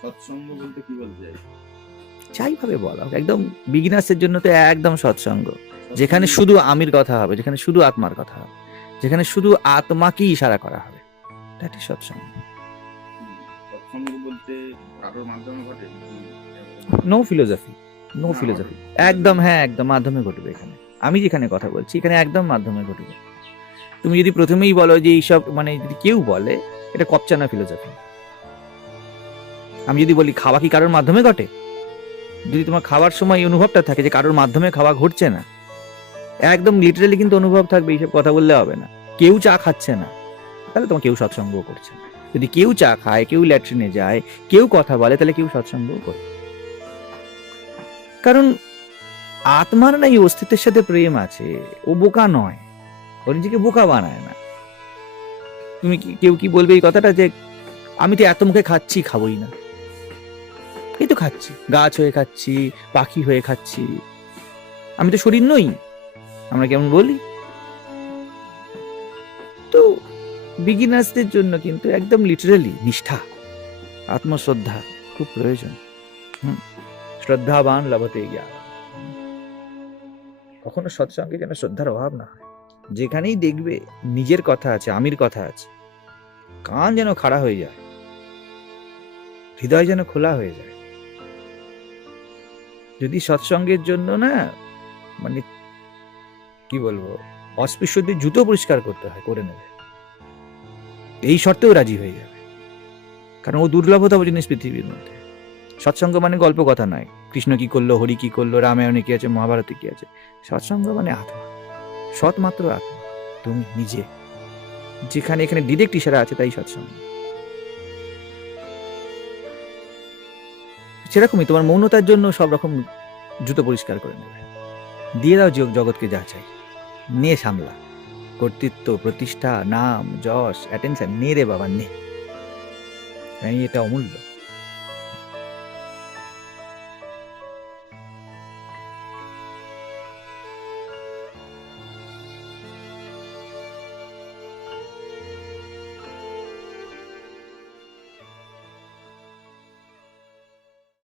সৎসঙ্গ বলতে কি বলতে চাই? যাইভাবে বলা হোক, একদম বিগিনার্সের জন্য তো একদম সৎসঙ্গ, যেখানে শুধু আমির কথা হবে, যেখানে শুধু আত্মার কথা হবে, যেখানে শুধু আত্মাকেই ইশারা করা হবে, দ্যাট ইজ সৎসঙ্গ। সৎসঙ্গ বলতে কারোর মাধ্যমে ঘটে? নো ফিলোসফি, নো ফিলোসফি, একদম, হ্যাঁ একদম মাধ্যমে ঘটবে। এখানে আমি যেখানে কথা বলছি এখানে একদম মাধ্যমে ঘটবে। তুমি যদি প্রথমেই বলো যে এইসব, মানে যদি কেউ বলে এটা কপচানা ফিলোসফি। আমি যদি বলি খাওয়া কি কারোর মাধ্যমে ঘটে, যদি তোমার খাওয়ার সময় এই অনুভবটা থাকে যে কারোর মাধ্যমে খাওয়া ঘটছে না, একদম লিটারালি কিন্তু অনুভব থাকবে, এইসব কথা বললে হবে না। কেউ চা খাচ্ছে না, তাহলে তোমার কেউ সৎসঙ্গ করছে না। যদি কেউ চা খায়, কেউ ল্যাট্রিনে যায়, কেউ কথা বলে, তাহলে কেউ সৎসঙ্গ করে। কারণ আত্মার না এই অস্তিত্বের সাথে প্রেম আছে, ও বোকা নয়, ও নিজেকে বোকা বানায় না। তুমি কেউ কি বলবে এই কথাটা যে আমি তো এত মুখে খাচ্ছি, খাবোই না, এই তো খাচ্ছি, গাছ হয়ে খাচ্ছি, পাখি হয়ে খাচ্ছি, আমি তো শরীর নই, আমরা কেমন বলি। তো বিগিনার্সদের জন্য কিন্তু একদম লিটারালি নিষ্ঠা, আত্মশ্রদ্ধা খুব প্রয়োজন। শ্রদ্ধাবান লভতে জ্ঞান। কখনো সৎসঙ্গে যেন শ্রদ্ধার অভাব না হয়। যেখানেই দেখবে নিজের কথা আছে, আমির কথা আছে, কান যেন খাড়া হয়ে যায়, হৃদয় যেন খোলা হয়ে যায়। যদি সৎসঙ্গের জন্য না, মানে কি বলবো, অস্পৃশ্যদের জুতো পরিষ্কার করতে হয়, করে নেবে, এই শর্তেও রাজি হয়ে যাবে। কারণ ও দুর্লভতম জিনিস পৃথিবীর মধ্যে। সৎসঙ্গ মানে গল্প কথা নয়, কৃষ্ণ কি করলো, হরি কি করলো, রামায়ণে কি আছে, মহাভারতে কি আছে। সৎসঙ্গ মানে আত্মা, সৎ মাত্র আত্মা, তুমি নিজে। যেখানে এখানে ডিরেক্ট ইশারা আছে, তাই সৎসঙ্গ। সেরকমই তোমার মৌনতার জন্য সব রকম জুতো পরিষ্কার করে নেবে, দিয়ে দাও জগৎকে যা চাই, নে সামলা, কর্তৃত্ব, প্রতিষ্ঠা, নাম, যশ, অ্যাটেনশন, নে রে বাবা নে, এটা অমূল্য।